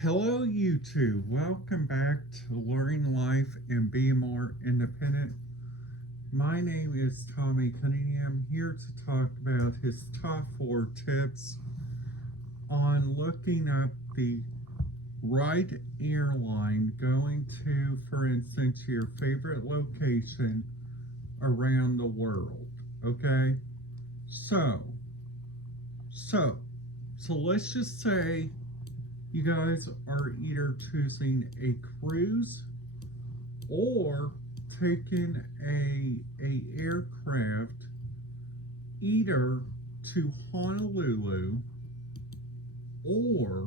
Hello, YouTube. Welcome back to Learning Life and Being More Independent. My name is Tommy Cunningham, here to talk about his top 4 tips on looking up the right airline going to, for instance, your favorite location around the world. Okay? So, so, so let's just say you guys are either choosing a cruise or taking a aircraft either to Honolulu or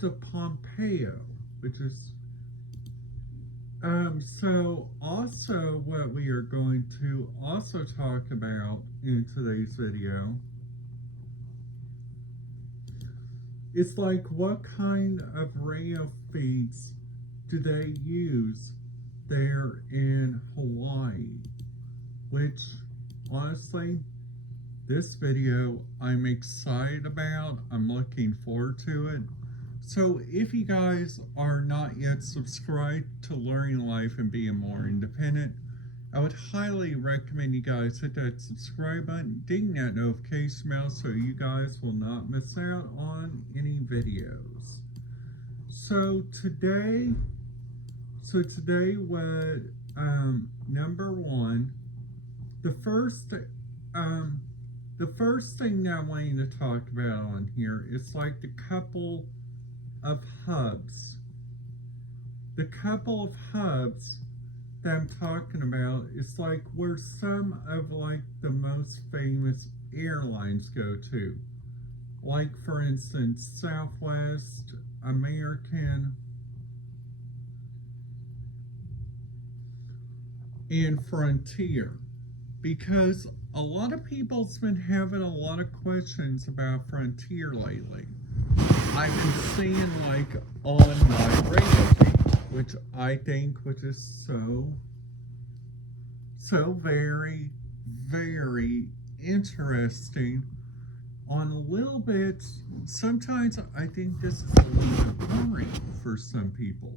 to Pompeo, which is so also what we are going to also talk about in today's video is like what kind of radio feeds do they use there in Hawaii, which honestly this video I'm excited about. I'm looking forward to it. So if you guys are not yet subscribed to Learning Life and Being More Independent, I would highly recommend you guys hit that subscribe button, ding that notification bell so you guys will not miss out on any videos. So today what number one, the first thing that I'm wanting to talk about on here is like the couple of hubs. The couple of hubs that I'm talking about is like where some of like the most famous airlines go to. Like for instance, Southwest, American, and Frontier. Because a lot of people's been having a lot of questions about Frontier lately. I've been seeing like on my radio feed, which is so very, very interesting. On a little bit, sometimes I think this is a little bit boring for some people.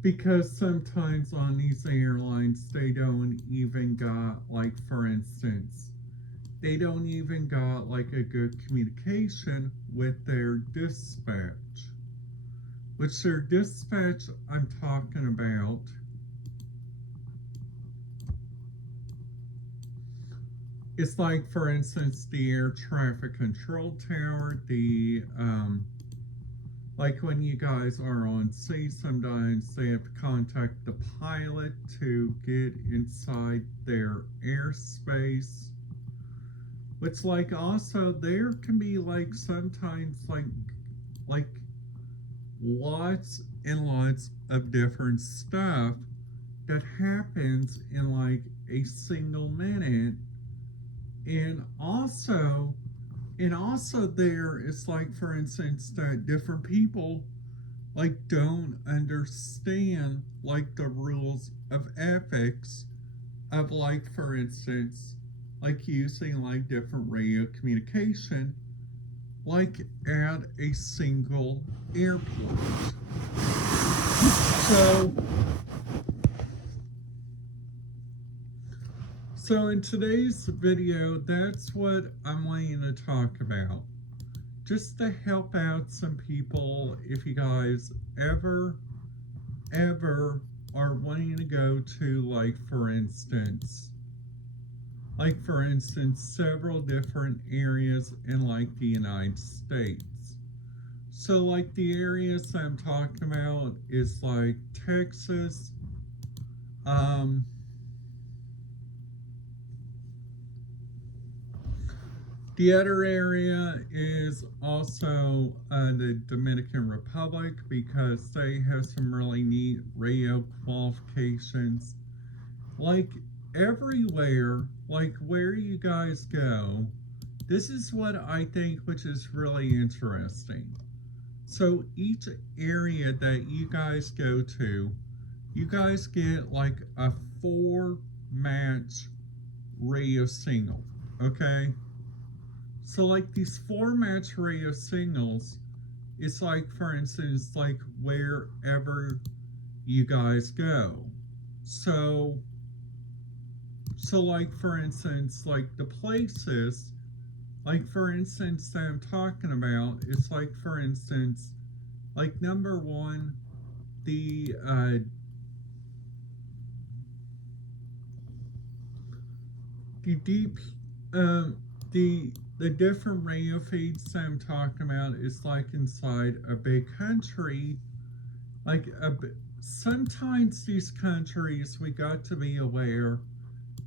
Because sometimes on these airlines, they don't even got, like, for instance, they don't even got like a good communication with their dispatch. Which their dispatch I'm talking about it's like for instance the air traffic control tower, the like when you guys are on sea, sometimes they have to contact the pilot to get inside their airspace. Which like also there can be like sometimes like lots and lots of different stuff that happens in like a single minute. And also there is like for instance that different people like don't understand like the rules of ethics of like for instance like using like different radio communication like at a single airport. So So in today's video, that's what I'm wanting to talk about. Just to help out some people if you guys ever are wanting to go to like for instance, several different areas in like the United States. So like the areas I'm talking about is like Texas, um, the other area is also the Dominican Republic because they have some really neat radio qualifications. Like everywhere, like where you guys go, this is what I think which is really interesting. So each area that you guys go to, you guys get like a 4 match radio single, okay? So like these 4-match radio signals, it's like, for instance, like wherever you guys go. So like, for instance, like the places, like for instance that I'm talking about, it's like, for instance, like number one, the deep the different radio feeds that I'm talking about is like inside a big country, like sometimes these countries, we got to be aware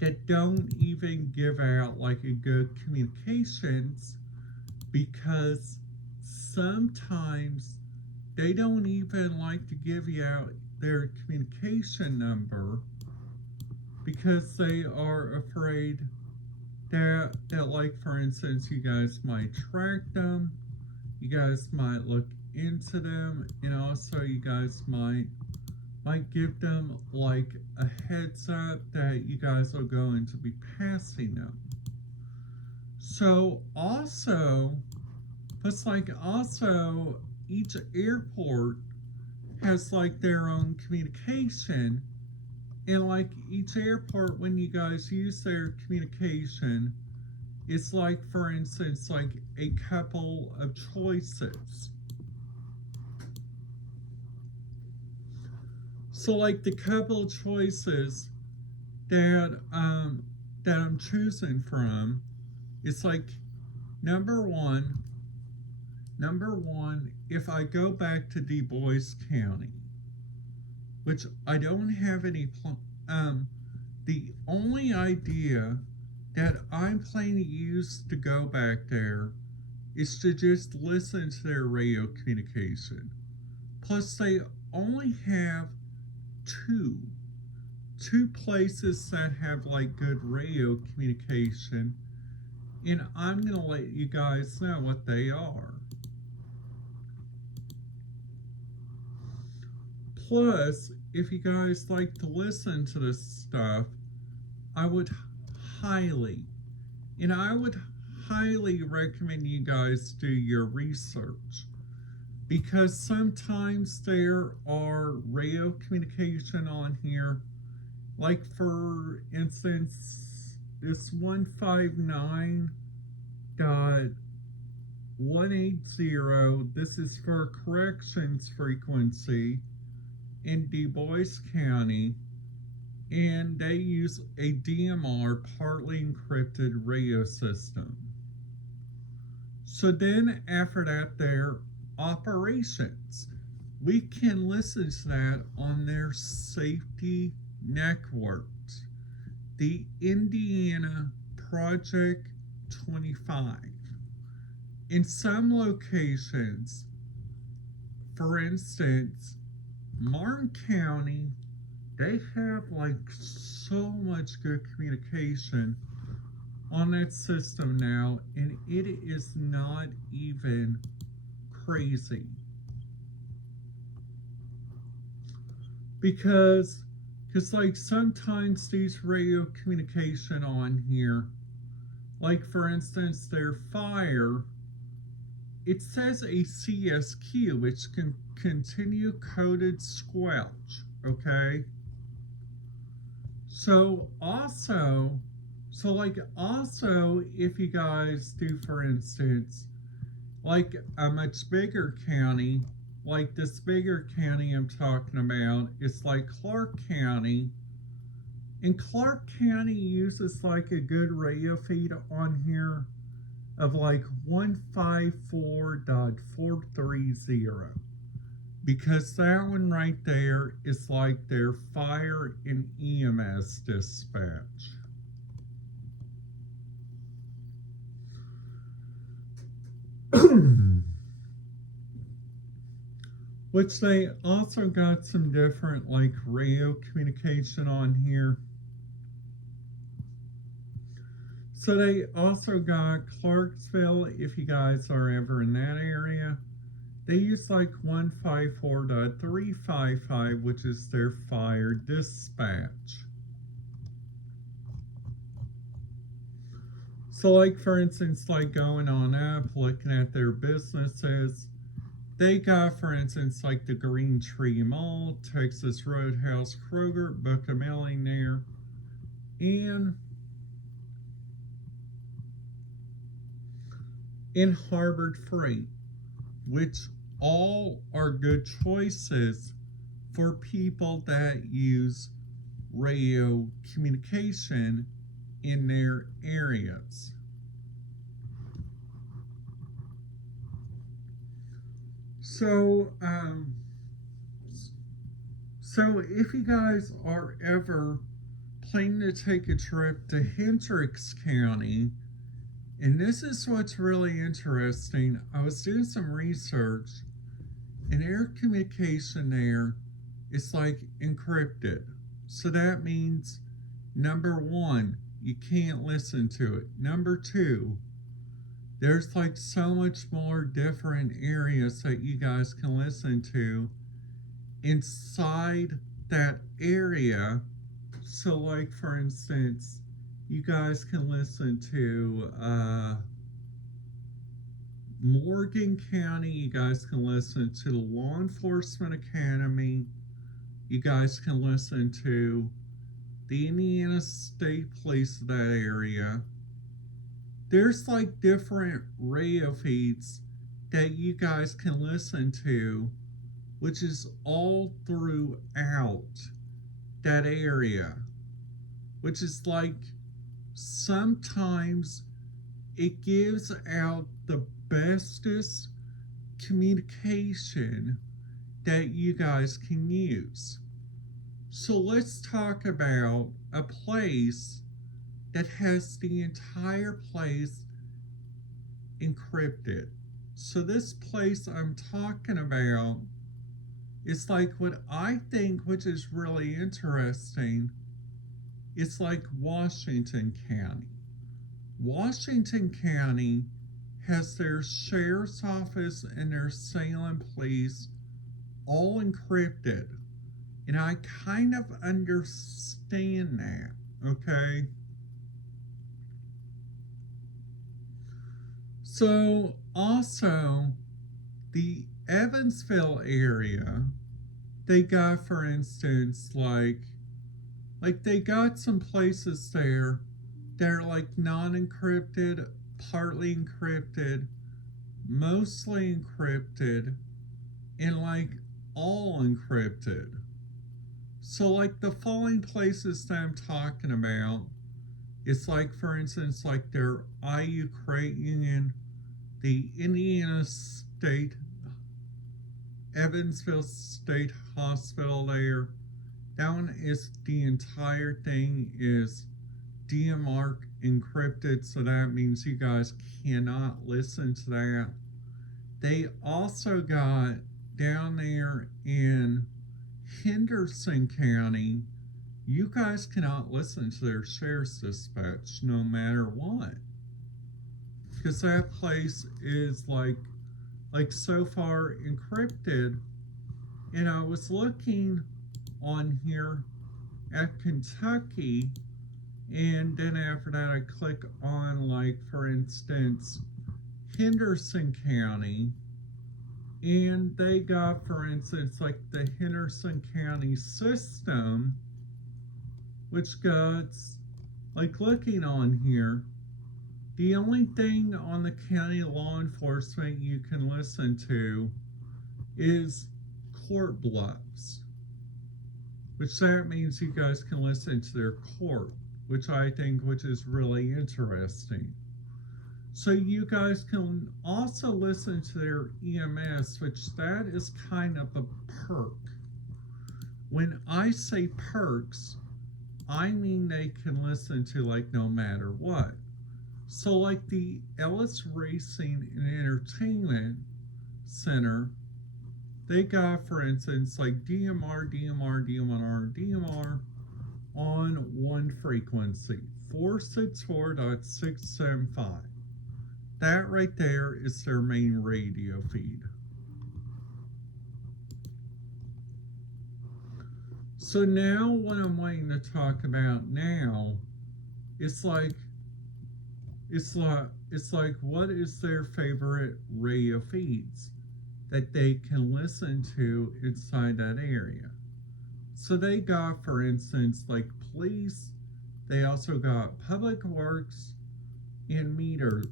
that don't even give out like a good communications, because sometimes they don't even like to give you out their communication number because they are afraid that like, for instance, you guys might track them, you guys might look into them, and also you guys might give them like a heads up that you guys are going to be passing them. So also, plus like also each airport has like their own communication, and like each airport, when you guys use their communication, it's like, for instance, like a couple of choices. So like the couple of choices that I'm choosing from, it's like number one, if I go back to Du Bois County, which I don't have any the only idea that I'm planning to use to go back there is to just listen to their radio communication. Plus they only have two places that have like good radio communication, and I'm gonna let you guys know what they are. Plus, if you guys like to listen to this stuff, I would highly recommend you guys do your research, because sometimes there are radio communication on here, like for instance this 159.180, this is for corrections frequency in Du Bois County, and they use a DMR partly encrypted radio system. So then after that, their operations, we can listen to that on their safety networks, the Indiana Project 25. In some locations, for instance, Martin County, they have like so much good communication on that system now, and it is not even crazy. Because like sometimes these radio communication on here, like for instance their fire, it says a CSQ, which can continue coded squelch, okay? So also, if you guys do, for instance, like a much bigger county, like this bigger county I'm talking about, it's like Clark County, and Clark County uses like a good radio feed on here of like 154.430, because that one right there is like their fire and EMS dispatch. Which they also got some different like radio communication on here. So they also got Clarksville, if you guys are ever in that area. They use like 154.355, which is their fire dispatch. So, like, for instance, like going on up, looking at their businesses, they got, for instance, like the Green Tree Mall, Texas Roadhouse, Kroger, Book a Millionaire, and in Harbor Freight, which all are good choices for people that use radio communication in their areas. So, if you guys are ever planning to take a trip to Hendricks County, and this is what's really interesting, I was doing some research, and air communication there is like encrypted. So that means, number one, you can't listen to it. Number two, there's like so much more different areas that you guys can listen to inside that area. So, like, for instance, you guys can listen to Morgan County, you guys can listen to the Law Enforcement Academy, you guys can listen to the Indiana State Police of that area. There's like different radio feeds that you guys can listen to, which is all throughout that area, which is like sometimes it gives out the bestest communication that you guys can use. So let's talk about a place that has the entire place encrypted. So this place I'm talking about is like what I think, which is really interesting, it's like Washington County. Washington County has their sheriff's office and their Salem police all encrypted. And I kind of understand that, okay? So, also, the Evansville area, they got, for instance, like they got some places there that are like non-encrypted, partly encrypted, mostly encrypted, and like all encrypted. So, like the following places that I'm talking about, it's like, for instance, like their IU Credit Union, the Indiana State, Evansville State Hospital there. That one is the entire thing is DMARC encrypted, so that means you guys cannot listen to that. They also got down there in Henderson County, you guys cannot listen to their sheriff's dispatch no matter what, because that place is like so far encrypted. And I was looking on here at Kentucky, and then after that I click on, like, for instance, Henderson County, and they got, for instance, like the Henderson County system, which got, like, looking on here, the only thing on the county law enforcement you can listen to is court bluffs, which that means you guys can listen to their court, which I think, which is really interesting. So you guys can also listen to their EMS, which that is kind of a perk. When I say perks, I mean they can listen to, like, no matter what. So, like the Ellis Racing and Entertainment Center, they got, for instance, like DMR on one frequency, 464.675. That right there is their main radio feed. So now what I'm wanting to talk about now is like it's like what is their favorite radio feeds that they can listen to inside that area. So they got, for instance, like police, they also got public works and meter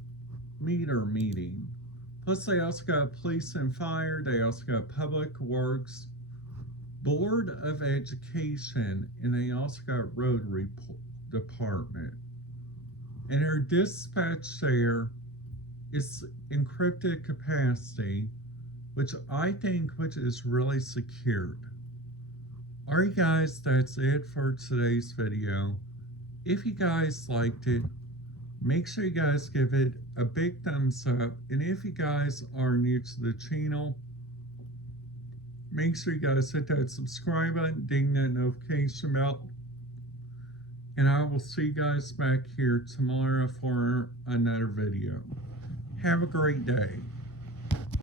meeting. Plus they also got police and fire, they also got public works, board of education, and they also got road department. And their dispatch there is encrypted capacity, which I think which is really secured. Alright guys, that's it for today's video. If you guys liked it, make sure you guys give it a big thumbs up. And if you guys are new to the channel, make sure you guys hit that subscribe button, ding that notification bell. And I will see you guys back here tomorrow for another video. Have a great day.